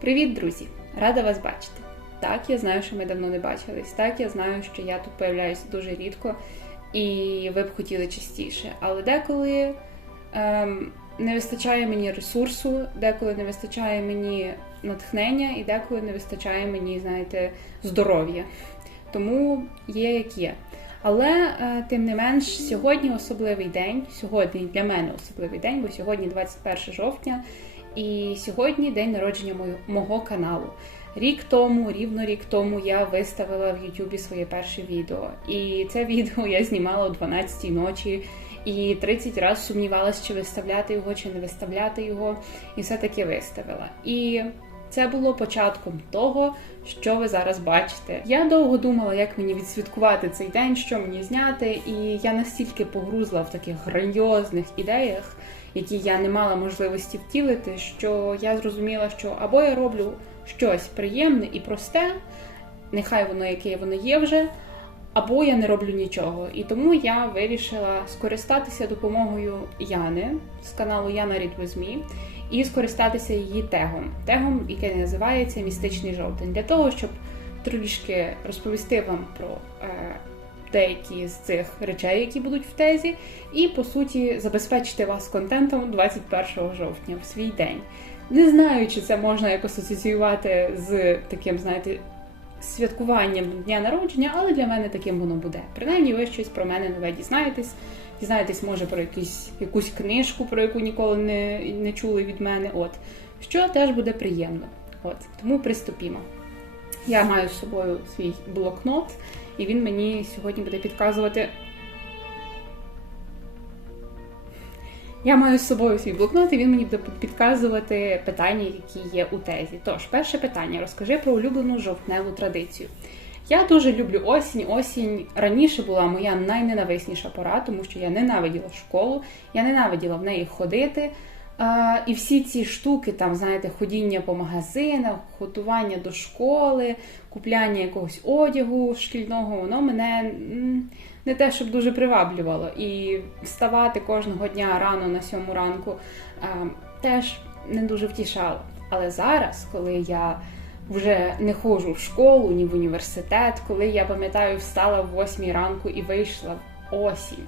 Привіт, друзі! Рада вас бачити. Так, я знаю, що ми давно не бачились. Так, я знаю, що я тут появляюся дуже рідко, і ви б хотіли частіше. Але деколи ем, не вистачає мені ресурсу, деколи не вистачає мені натхнення, і деколи не вистачає мені, знаєте, здоров'я. Тому є як є. Але е, тим не менш, сьогодні особливий день. Сьогодні для мене особливий день, бо сьогодні 21 жовтня, і сьогодні день народження мого, каналу. Рік тому, рівно рік тому, я виставила в Ютубі своє перше відео. І це відео я знімала о 12-й ночі. І 30 разів сумнівалася, чи виставляти його, чи не виставляти його, і все-таки виставила. І це було початком того, що ви зараз бачите. Я довго думала, як мені відсвяткувати цей день, що мені зняти, і я настільки погрузла в таких грандіозних ідеях, які я не мала можливості втілити, що я зрозуміла, що або я роблю щось приємне і просте, нехай воно яке воно є вже. Або я не роблю нічого, і тому я вирішила скористатися допомогою Яни з каналу Яна Рідвозмі і скористатися її тегом, тегом, який називається Містичний жовтень, для того, щоб трішки розповісти вам про е, деякі з цих речей, які будуть в тезі, і по суті забезпечити вас контентом 21 жовтня в свій день. Не знаю, чи це можна якось асоціювати з таким, знаєте, святкуванням дня народження, але для мене таким воно буде. Принаймні, ви щось про мене нове дізнаєтесь. Дізнаєтесь, може, про якусь, якусь книжку, про яку ніколи не не чули від мене. От що теж буде приємно. От тому приступімо. Я маю з собою свій блокнот, і він мені сьогодні буде підказувати. Я маю з собою свій блокнот, і він мені буде підказувати питання, які є у тезі. Тож, перше питання: розкажи про улюблену жовтневу традицію. Я дуже люблю осінь. Осінь раніше була моя найненависніша пора, тому що я ненавиділа школу, я ненавиділа в неї ходити. І всі ці штуки, там, знаєте, ходіння по магазинах, готування до школи, купляння якогось одягу шкільного, воно мене не те, щоб дуже приваблювало. І вставати кожного дня рано на сьому ранку теж не дуже втішало. Але зараз, коли я вже не ходжу в школу, ні в університет, коли я пам'ятаю, встала в 8 ранку і вийшла в осінь.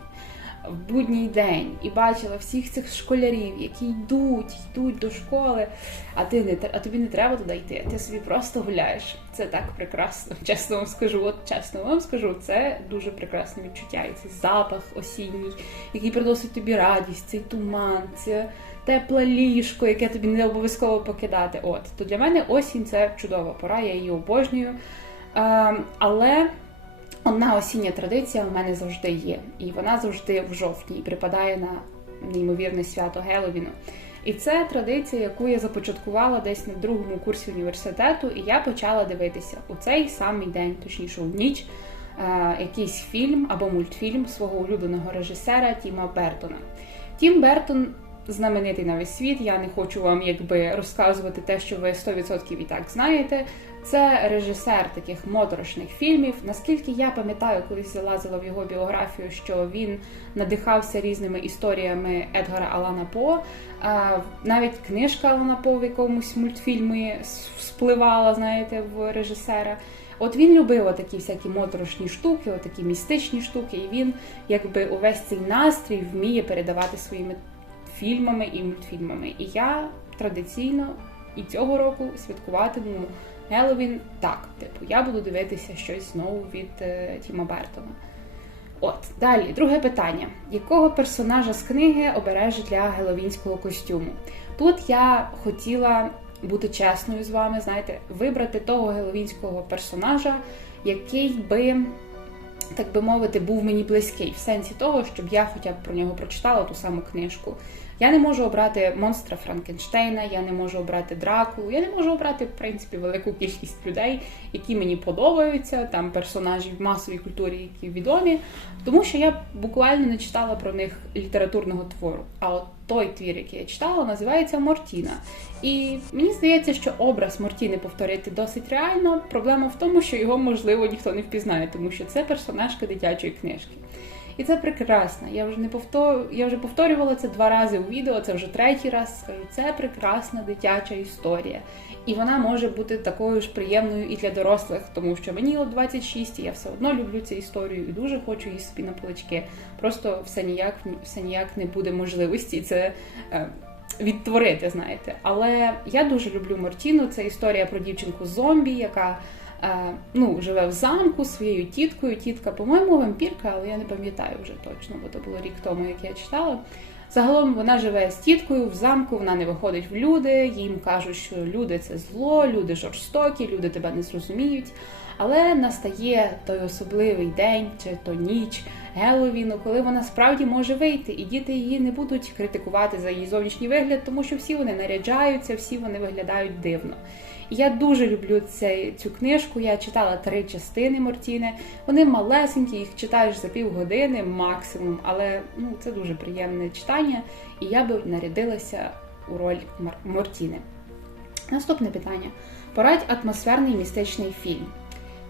В будній день і бачила всіх цих школярів, які йдуть, йдуть до школи, а ти не а тобі не треба туди йти. Ти собі просто гуляєш. Це так прекрасно. Чесно вам скажу. От чесно вам скажу, це дуже прекрасне відчуття. І цей запах осінній, який приносить тобі радість, цей туман, це тепле ліжко, яке тобі не обов'язково покидати. От то для мене осінь це чудова пора, я її обожнюю. А, але одна осіння традиція в мене завжди є, і вона завжди в жовтні і припадає на неймовірне свято Геловіну. І це традиція, яку я започаткувала десь на другому курсі університету, і я почала дивитися у цей самий день, точніше у ніч, якийсь фільм або мультфільм свого улюбленого режисера Тіма Бертона. Тім Бертон знаменитий на весь світ. Я не хочу вам якби розказувати те, що ви 100% і так знаєте. Це режисер таких моторошних фільмів. Наскільки я пам'ятаю, колись залазила в його біографію, що він надихався різними історіями Едгара Алана По. Навіть книжка Алана По в якомусь мультфільмі спливала, знаєте, в режисера. От він любив такі всякі моторошні штуки, такі містичні штуки, і він якби увесь цей настрій вміє передавати своїми фільмами і мультфільмами. І я традиційно і цього року святкуватиму Геловін так. Типу, я буду дивитися щось знову від е, Тіма Бертона. От, далі, друге питання: якого персонажа з книги обереш для геловінського костюму? Тут я хотіла бути чесною з вами, знаєте, вибрати того геловінського персонажа, який би так би мовити, був мені близький в сенсі того, щоб я хоча б про нього прочитала ту саму книжку. Я не можу обрати монстра Франкенштейна, я не можу обрати Дракулу, я не можу обрати, в принципі, велику кількість людей, які мені подобаються, там персонажів в масовій культурі, які відомі, тому що я буквально не читала про них літературного твору. А от той твір, який я читала, називається Мортіна. І мені здається, що образ Мортіни повторити досить реально. Проблема в тому, що його можливо ніхто не впізнає, тому що це персонажка дитячої книжки. І це прекрасно. Я вже не повтор... я вже повторювала це два рази у відео, це вже третій раз. скажу. Це прекрасна дитяча історія. І вона може бути такою ж приємною і для дорослих, тому що мені от 26, і я все одно люблю цю історію і дуже хочу її собі на полички. Просто все ніяк все ніяк не буде можливості це е, відтворити, знаєте. Але я дуже люблю Мортіну. Це історія про дівчинку зомбі, яка ну, живе в замку своєю тіткою. Тітка, по-моєму, вампірка, але я не пам'ятаю вже точно, бо то було рік тому, як я читала. Загалом вона живе з тіткою в замку, вона не виходить в люди. Їм кажуть, що люди це зло, люди жорстокі, люди тебе не зрозуміють. Але настає той особливий день чи то ніч Геловіну, коли вона справді може вийти, і діти її не будуть критикувати за її зовнішній вигляд, тому що всі вони наряджаються, всі вони виглядають дивно. Я дуже люблю цей, цю книжку. Я читала три частини Мортіни. Вони малесенькі, їх читаєш за півгодини максимум, але ну це дуже приємне читання, і я би нарядилася у роль Мортіни. Наступне питання: порадь атмосферний містичний фільм.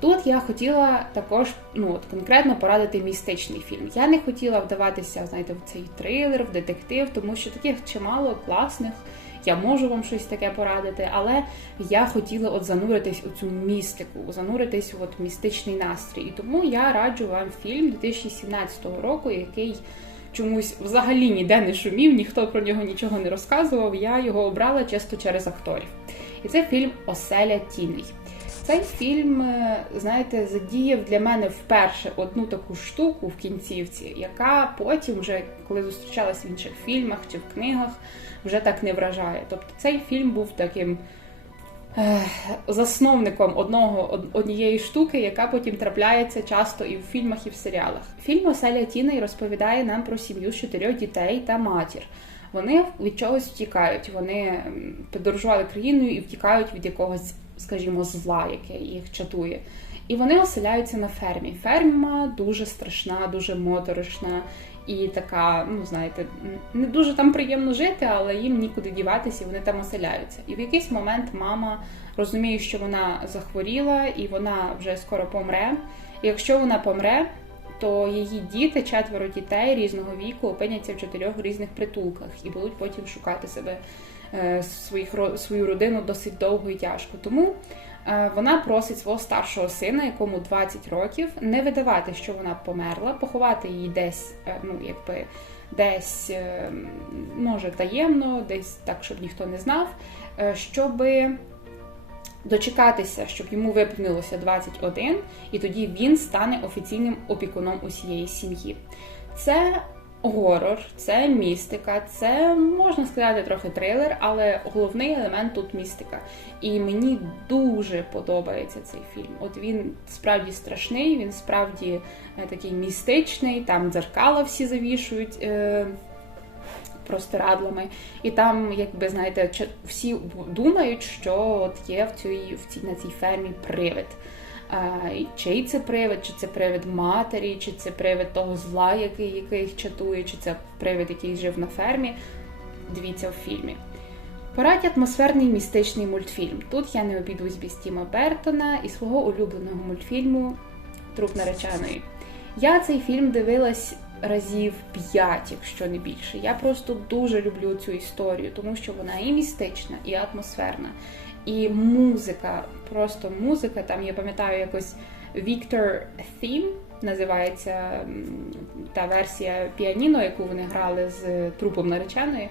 Тут я хотіла також ну от конкретно порадити містичний фільм. Я не хотіла вдаватися, знаєте, в цей трилер, в детектив, тому що таких чимало класних. Я можу вам щось таке порадити, але я хотіла от зануритись у цю містику, зануритись у от містичний настрій. І тому я раджу вам фільм 2017 року, який чомусь взагалі ніде не шумів, ніхто про нього нічого не розказував. Я його обрала чисто через акторів. І це фільм Оселя Тіней. Цей фільм, е, знаєте, задіяв для мене вперше одну таку штуку в кінцівці, яка потім, вже коли зустрічалась в інших фільмах чи в книгах, вже так не вражає. Тобто цей фільм був таким засновником одного однієї штуки, яка потім трапляється часто і в фільмах, і в серіалах. Фільм Оселя Тіней розповідає нам про сім'ю з чотирьох дітей та матір. Вони від чогось втікають. Вони подорожували країною і втікають від якогось скажімо, зла, яке їх чатує. І вони оселяються на фермі. Ферма дуже страшна, дуже моторошна і така, ну знаєте, не дуже там приємно жити, але їм нікуди діватися, і вони там оселяються. І в якийсь момент мама розуміє, що вона захворіла і вона вже скоро помре. І якщо вона помре, то її діти, четверо дітей різного віку, опиняться в чотирьох різних притулках і будуть потім шукати себе Е, своїх свою родину досить довго і тяжко. Тому вона просить свого старшого сина, якому 20 років, не видавати, що вона померла, поховати її десь, е, ну якби десь може таємно, десь так, щоб ніхто не знав, щоб дочекатися, щоб йому виповнилося 21, і тоді він стане офіційним опікуном усієї сім'ї. Це горор, це містика, це можна сказати трохи трилер, але головний елемент тут містика. І мені дуже подобається цей фільм. От він справді страшний, він справді е, такий містичний, там дзеркала всі завішують. Е Простирадлами, і там, якби знаєте, всі думають, що от є в цій в цій на цій фермі привид чий це привид, чи це привид матері, чи це привид того зла, який, їх чатує, чи це привид, який жив на фермі. Дивіться в фільмі. Порадь атмосферний містичний мультфільм. Тут я не обійдусь без Тіма Бертона і свого улюбленого мультфільму Труп нареченої. Я цей фільм дивилась разів п'ять, якщо не більше. Я просто дуже люблю цю історію, тому що вона і містична, і атмосферна. І музика, просто музика. Там я пам'ятаю якось Victor Theme називається та версія піаніно, яку вони грали з трупом нареченої.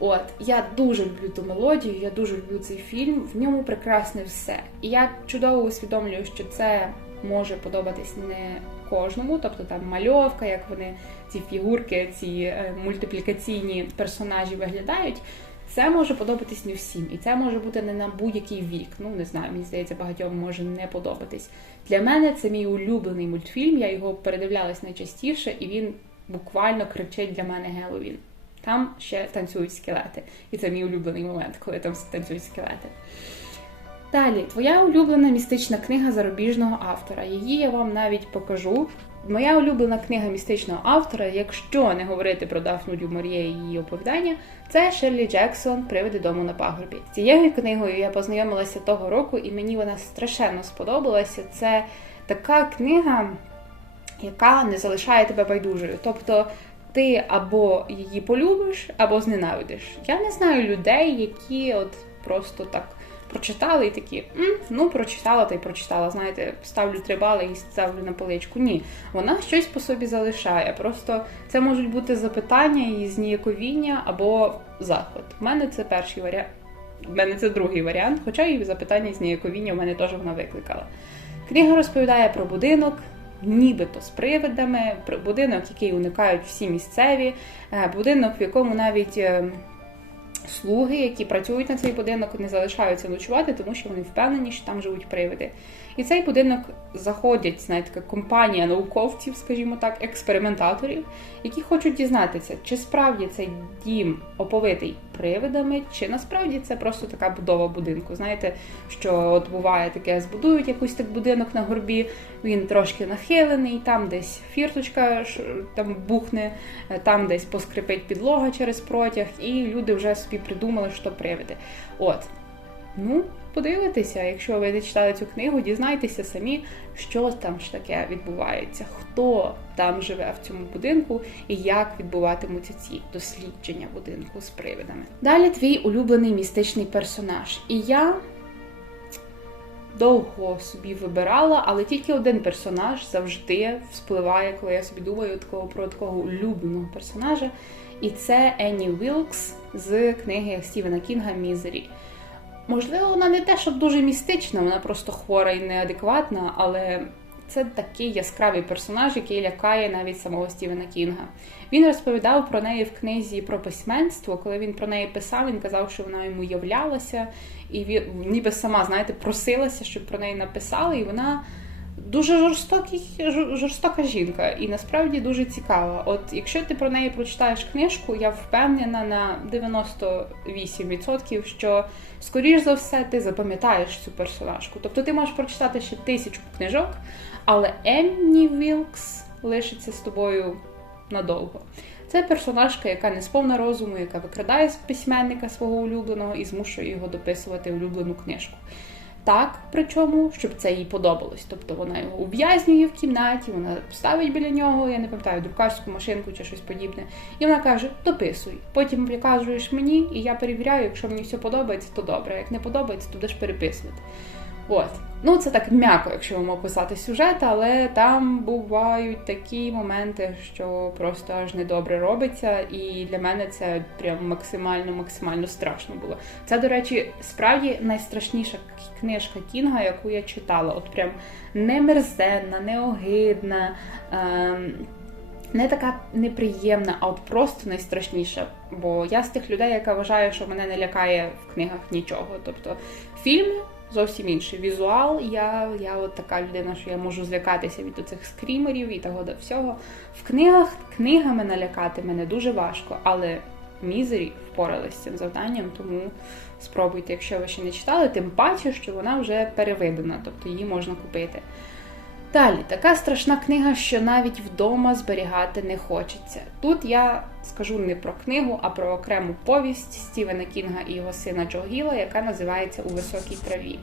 От, я дуже люблю ту мелодію, я дуже люблю цей фільм. В ньому прекрасне все. І я чудово усвідомлюю, що це може подобатись не кожному, тобто там мальовка, як вони ці фігурки, ці е, мультиплікаційні персонажі виглядають. Це може подобатись не всім, і це може бути не на будь-який вік. Ну не знаю, мені здається, багатьом може не подобатись. Для мене це мій улюблений мультфільм. Я його передивлялась найчастіше, і він буквально кричить для мене Геловін. Там ще танцюють скелети. І це мій улюблений момент, коли там танцюють скелети. Далі, твоя улюблена містична книга зарубіжного автора. Її я вам навіть покажу. Моя улюблена книга містичного автора, якщо не говорити про Дафну Дюмар'є і її оповідання, це Шерлі Джексон Привиди дому на пагорбі. Цією книгою я познайомилася того року, і мені вона страшенно сподобалася. Це така книга, яка не залишає тебе байдужою. Тобто ти або її полюбиш, або зненавидиш. Я не знаю людей, які от просто так прочитали і такі, М, ну прочитала та й прочитала. Знаєте, ставлю три бали і ставлю на поличку. Ні, вона щось по собі залишає. Просто це можуть бути запитання і зніяковіння або захват. У мене це перший варіант. У мене це другий варіант, хоча і запитання і зніяковіння в мене теж вона викликала. Книга розповідає про будинок, нібито з привидами, про будинок, який уникають всі місцеві, е, будинок, в якому навіть е, слуги, які працюють на цей будинок, не залишаються ночувати, тому що вони впевнені, що там живуть привиди. І цей будинок заходять, знаєте, така компанія науковців, скажімо так, експериментаторів, які хочуть дізнатися, чи справді цей дім оповитий привидами, чи насправді це просто така будова будинку. Знаєте, що от буває таке, збудують якийсь так будинок на горбі, він трошки нахилений, там десь фірточка там бухне, там десь поскрипить підлога через протяг, і люди вже собі придумали, що привиди. От. Ну, подивитися, якщо ви не читали цю книгу, дізнайтеся самі, що там ж таке відбувається, хто там живе в цьому будинку і як відбуватимуться ці дослідження будинку з привидами. Далі твій улюблений містичний персонаж. І я довго собі вибирала, але тільки один персонаж завжди вспливає, коли я собі думаю такого про такого улюбленого персонажа. І це Енні Вілкс з книги Стівена Кінга Мізері. Можливо, вона не те, щоб дуже містична, вона просто хвора і неадекватна, але це такий яскравий персонаж, який лякає навіть самого Стівена Кінга. Він розповідав про неї в книзі про письменство. Коли він про неї писав, він казав, що вона йому являлася, і він ніби сама, знаєте, просилася, щоб про неї написали, і вона. Дуже жорстокий, жорстока жінка, і насправді дуже цікава. От якщо ти про неї прочитаєш книжку, я впевнена на 98%, що скоріш за все ти запам'ятаєш цю персонажку. Тобто ти можеш прочитати ще тисячу книжок, але Емні Вілкс лишиться з тобою надовго. Це персонажка, яка не сповна розуму, яка викрадає з письменника свого улюбленого і змушує його дописувати улюблену книжку. Так, причому, щоб це їй подобалось. Тобто вона його ув'язнює в кімнаті, вона ставить біля нього, я не пам'ятаю, друкарську машинку чи щось подібне. І вона каже: дописуй. Потім приказуєш мені, і я перевіряю, якщо мені все подобається, то добре. Як не подобається, то будеш переписувати. От. Ну, це так м'яко, якщо вам описати сюжет, але там бувають такі моменти, що просто аж недобре робиться, і для мене це прям максимально-максимально страшно було. Це, до речі, справді найстрашніша книжка Кінга, яку я читала. От прям не мерзенна, не огидна. Ем... Не така неприємна, а от просто найстрашніша. Бо я з тих людей, яка вважає, що мене не лякає в книгах нічого. Тобто фільми зовсім інший візуал. Я я от така людина, що я можу злякатися від оцих скрімерів і того до всього. В книгах книгами налякати мене дуже важко, але мізері впоралися з цим завданням, тому спробуйте, якщо ви ще не читали, тим паче, що вона вже переведена, тобто її можна купити. Далі, така страшна книга, що навіть вдома зберігати не хочеться. Тут я скажу не про книгу, а про окрему повість Стівена Кінга і його сина Джо Гіла, яка називається У високій траві.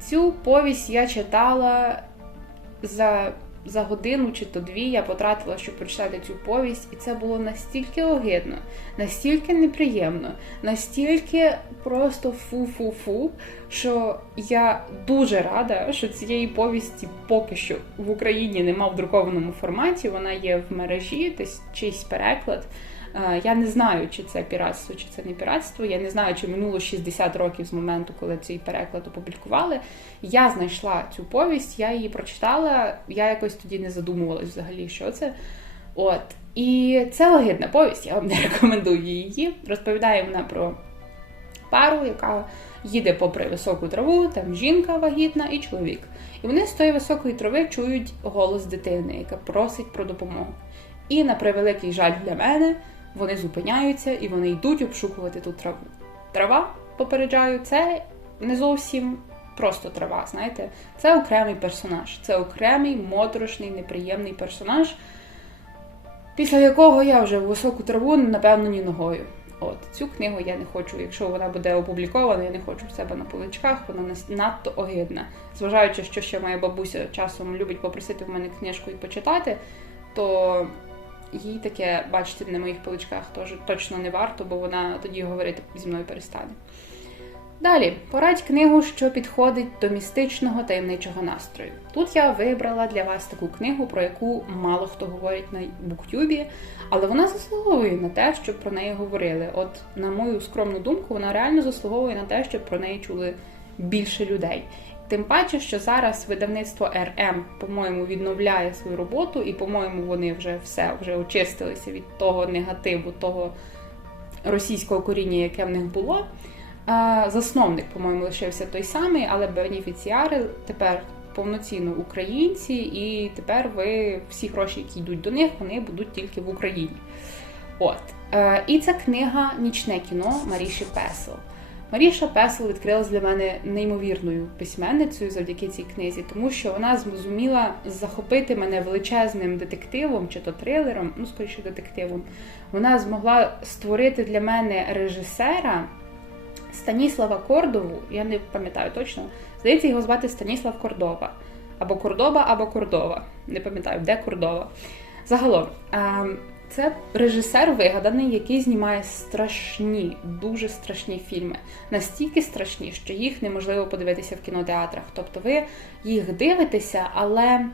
Цю повість я читала за за годину чи то дві я потратила, щоб прочитати цю повість, і це було настільки огидно, настільки неприємно, настільки просто фу-фу-фу, що я дуже рада, що цієї повісті поки що в Україні нема в друкованому форматі. Вона є в мережі, десь чийсь переклад. Е, я не знаю, чи це піратство, чи це не піратство. Я не знаю, чи минуло 60 років з моменту, коли цей переклад опублікували. Я знайшла цю повість, я її прочитала. Я якось тоді не задумувалась взагалі, що це. От. І це огидна повість, я вам не рекомендую її. Розповідає вона про пару, яка їде попри високу траву, там жінка вагітна і чоловік. І вони з тої високої трави чують голос дитини, яка просить про допомогу. І на превеликий жаль для мене вони зупиняються і вони йдуть обшукувати ту траву. Трава, попереджаю, це не зовсім просто трава, знаєте, це окремий персонаж, це окремий моторошний, неприємний персонаж, після якого я вже в високу траву, напевно, ні ногою. От цю книгу я не хочу. Якщо вона буде опублікована, я не хочу в себе на поличках, вона надто огидна. Зважаючи, що ще моя бабуся часом любить попросити в мене книжку і почитати, то їй таке бачити на моїх поличках теж точно не варто, бо вона тоді говорити зі мною перестане. Далі, порадь книгу, що підходить до містичного таємничого настрою. Тут я вибрала для вас таку книгу, про яку мало хто говорить на буктюбі, але вона заслуговує на те, щоб про неї говорили. От, на мою скромну думку, вона реально заслуговує на те, щоб про неї чули більше людей. Тим паче, що зараз видавництво РМ, по-моєму, відновляє свою роботу, і, по-моєму, вони вже все вже очистилися від того негативу, того російського коріння, яке в них було. Засновник, по-моєму, лишився той самий, але бенефіціари тепер повноцінно українці, і тепер ви всі гроші, які йдуть до них, вони будуть тільки в Україні. От. Е, І це книга Нічне кіно Маріші Песел. Маріша Песел відкрилась для мене неймовірною письменницею завдяки цій книзі, тому що вона зуміла захопити мене величезним детективом чи то трилером, ну скоріше детективом. Вона змогла створити для мене режисера Станіслава Кордову. Я не пам'ятаю точно. Здається, його звати Станіслав Кордова. Або Кордова, або Кордова. Не пам'ятаю, де Кордова. Загалом, ем, це режисер вигаданий, який знімає страшні, дуже страшні фільми. Настільки страшні, що їх неможливо подивитися в кінотеатрах. Тобто ви їх дивитеся, але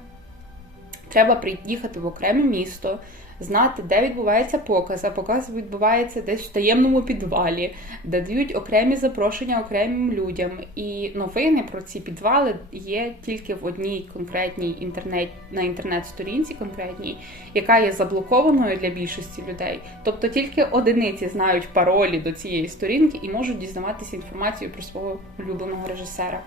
треба приїхати в окреме місто, знати, де відбувається показ, а показ відбувається десь в таємному підвалі, де дають окремі запрошення окремим людям. І новини про ці підвали є тільки в одній конкретній інтернет на інтернет-сторінці конкретній, яка є заблокованою для більшості людей. Тобто тільки одиниці знають паролі до цієї сторінки і можуть дізнаватися інформацію про свого улюбленого режисера.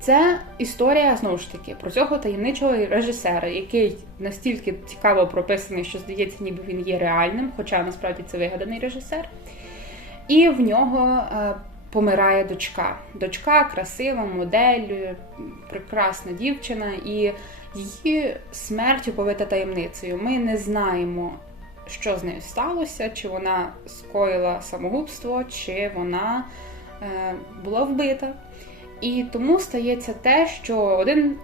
Це історія знову ж таки про цього таємничого режисера, який настільки цікаво прописаний, що здається, ніби він є реальним, хоча насправді це вигаданий режисер. І в нього е, помирає дочка. Дочка красива, модель, прекрасна дівчина, і її смерть оповита таємницею. Ми не знаємо, що з нею сталося, чи вона скоїла самогубство, чи вона е, була вбита. І тому стається те, що один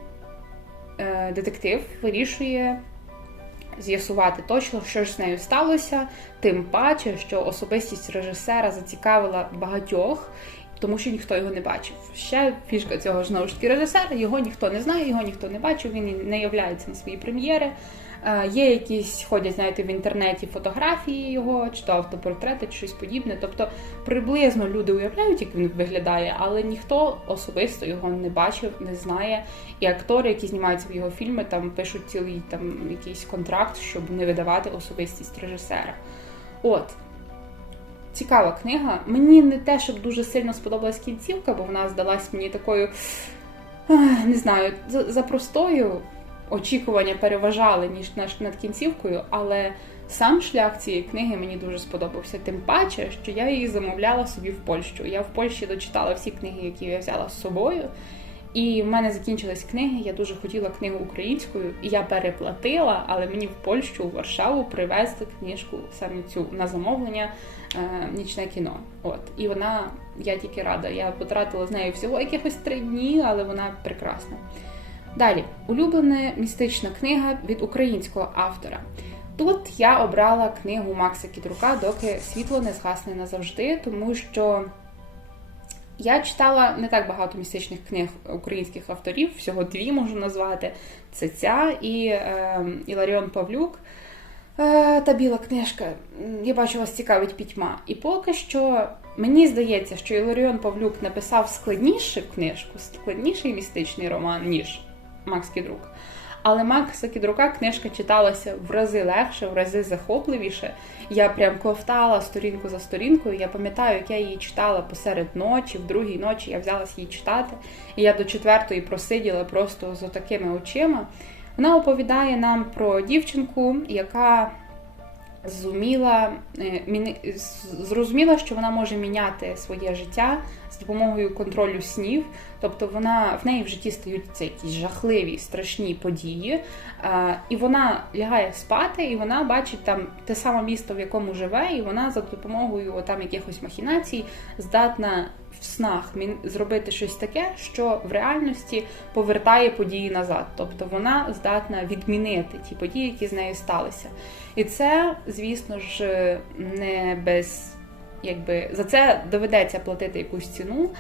е, детектив вирішує з'ясувати точно, що ж з нею сталося, тим паче, що особистість режисера зацікавила багатьох, тому що ніхто його не бачив. Ще фішка цього ж таки режисера, його ніхто не знає, його ніхто не бачив, він не являється на свої прем'єри. Е, Є якісь ходять, знаєте, в інтернеті фотографії його, чи то автопортрети, чи щось подібне. Тобто приблизно люди уявляють, як він виглядає, але ніхто особисто його не бачив, не знає. І актори, які знімаються в його фільми, там пишуть цілий там якийсь контракт, щоб не видавати особистість режисера. От. Цікава книга. Мені не те, щоб дуже сильно сподобалась кінцівка, бо вона здалась мені такою, не знаю, за, за простою очікування переважали ніж над, над кінцівкою, але сам шлях цієї книги мені дуже сподобався. Тим паче, що я її замовляла собі в Польщу. Я в Польщі дочитала всі книги, які я взяла з собою. І в мене закінчились книги. Я дуже хотіла книгу українською, і я переплатила, але мені в Польщу, в Варшаву привезли книжку саме цю на замовлення е, нічне кіно. От і вона, я тільки рада. Я потратила з нею всього якихось три дні, але вона прекрасна. Далі, улюблена містична книга від українського автора. Тут я обрала книгу Макса Кідрука, доки світло не згасне назавжди, тому що я читала не так багато містичних книг українських авторів, всього дві можу назвати. Це ця і е, Іларіон Павлюк. Е, та біла книжка. Я бачу, вас цікавить пітьма. І поки що мені здається, що Іларіон Павлюк написав складнішу книжку, складніший містичний роман, ніж Макс Кідрук. Але Макса Кідрука книжка читалася в рази легше, в рази захопливіше. Я прям ковтала сторінку за сторінкою. Я пам'ятаю, як я її читала посеред ночі, в другій ночі я взялася її читати. І я до четвертої просиділа просто з отакими очима. Вона оповідає нам про дівчинку, яка зуміла зрозуміла, що вона може міняти своє життя допомогою контролю снів. Тобто вона в неї в житті стають це якісь жахливі, страшні події, і вона лягає спати, і вона бачить там те саме місто, в якому живе, і вона за допомогою там якихось махінацій здатна в снах зробити щось таке, що в реальності повертає події назад. Тобто вона здатна відмінити ті події, які з нею сталися. І це, звісно ж, не без якби за це доведеться платити якусь ціну,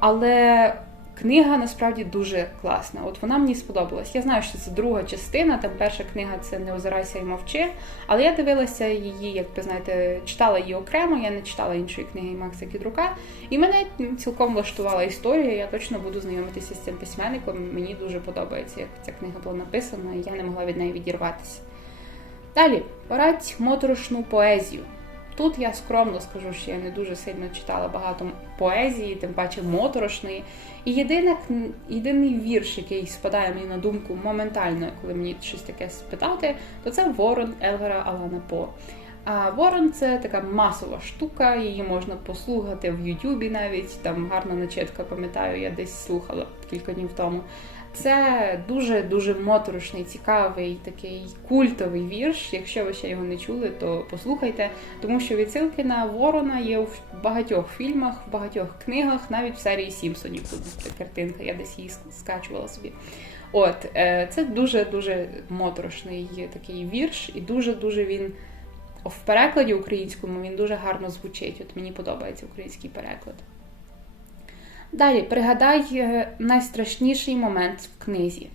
але книга насправді дуже класна. От вона мені сподобалась. Я знаю, що це друга частина, там перша книга це Не озирайся і мовчи. Але я дивилася її, як ви знаєте, читала її окремо, я не читала іншої книги Макса Кідрука. І мене цілком влаштувала історія. Я точно буду знайомитися з цим письменником. Мені дуже подобається, як ця книга була написана, і я не могла від неї відірватися. Далі, порадь моторошну поезію. Тут я скромно скажу, що я не дуже сильно читала багато поезії, тим паче моторошної. І єдине, єдиний вірш, який спадає мені на думку моментально, коли мені щось таке спитати, то це Ворон Елгара Алана По. А Ворон це така масова штука, її можна послухати в Ютубі навіть. Там гарна начитка, пам'ятаю, я десь слухала кілька днів тому. Це дуже дуже моторошний, цікавий, такий культовий вірш. Якщо ви ще його не чули, то послухайте, тому що відсилки на Ворона є в багатьох фільмах, в багатьох книгах, навіть в серії Сімпсонів. Тут картинка, я десь її скачувала собі. От е, це дуже дуже моторошний такий вірш, і дуже дуже він в перекладі українському він дуже гарно звучить. От мені подобається український переклад. Далі пригадай е, найстрашніший момент в книзі.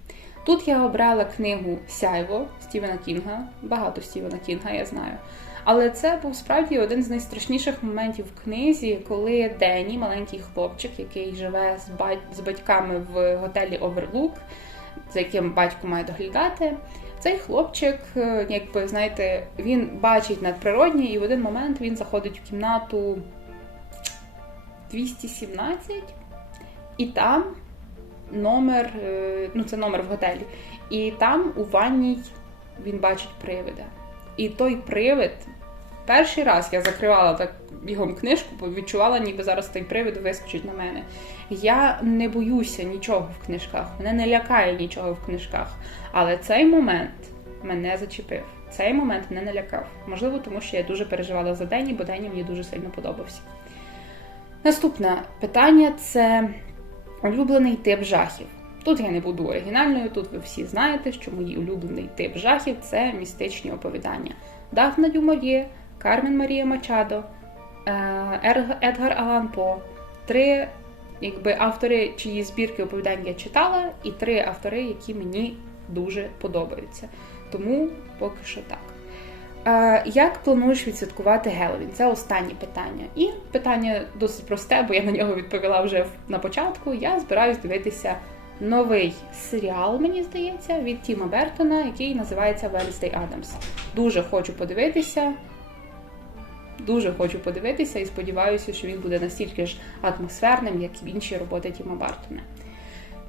Тут я обрала книгу Сяйво Стівена Кінга. Багато Стівена Кінга, я знаю. Але це був справді один з найстрашніших моментів в книзі, коли Дені, маленький хлопчик, який живе з, бать... з батьками в готелі Оверлук, за яким батько має доглядати. Цей хлопчик, е, якби знаєте, він бачить надприроднє, і в один момент він заходить в кімнату 217, і там номер, е, ну це номер в готелі, і там у ванній він бачить привида. І той привид, перший раз я закривала так бігом книжку, бо відчувала, ніби зараз той привид вискочить на мене. Я не боюся нічого в книжках, мене не лякає нічого в книжках. Але цей момент мене зачепив. Цей момент мене не лякав. Можливо, тому що я дуже переживала за Дені, бо Дені мені дуже сильно подобався. Наступне питання це улюблений тип жахів. Тут я не буду оригінальною, тут ви всі знаєте, що мій улюблений тип жахів це містичні оповідання. Дафна Дюмор'є, Кармен Марія Мачадо, е, Едгар Алан По. Три якби, автори, чиї збірки оповідань я читала, і три автори, які мені дуже подобаються. Тому поки що так. Як плануєш відсвяткувати Геловін? Це останнє питання. І питання досить просте, бо я на нього відповіла вже на початку. Я збираюсь дивитися новий серіал, мені здається, від Тіма Бертона, який називається Wednesday Addams. Дуже хочу подивитися. Дуже хочу подивитися і сподіваюся, що він буде настільки ж атмосферним, як і інші роботи Тіма Бартона.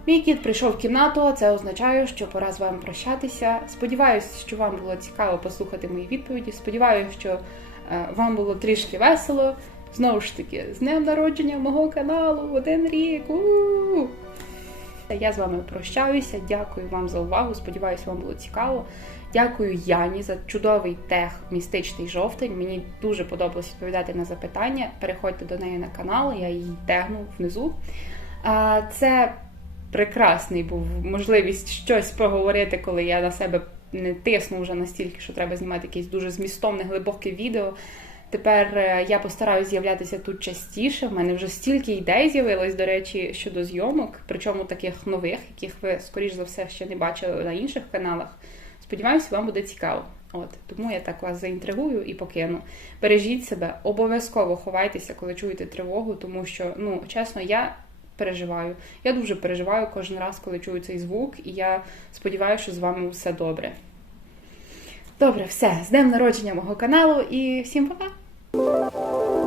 Мій кіт прийшов в кімнату, а це означає, що пора з вами прощатися. Сподіваюся, що вам було цікаво послухати мої відповіді. Сподіваюся, що е, вам було трішки весело. Знову ж таки, з днем народження мого каналу, один рік. У-у-у! Я з вами прощаюся. Дякую вам за увагу. Сподіваюся, вам було цікаво. Дякую Яні за чудовий тех містичний жовтень. Мені дуже подобалось відповідати на запитання. Переходьте до неї на канал, я її тегну внизу. Це прекрасний був можливість щось поговорити, коли я на себе не тисну вже настільки, що треба знімати якесь дуже змістовне, глибоке відео. Тепер е, я постараюсь з'являтися тут частіше. В мене вже стільки ідей з'явилось, до речі, щодо зйомок, причому таких нових, яких ви, скоріш за все, ще не бачили на інших каналах. Сподіваюся, вам буде цікаво. От тому я так вас заінтригую і покину. Бережіть себе, обов'язково ховайтеся, коли чуєте тривогу, тому що, ну чесно, я переживаю. Я дуже переживаю кожен раз, коли чую цей звук, і я сподіваюся, що з вами все добре. Добре, все. З днем народження мого каналу і всім па-па!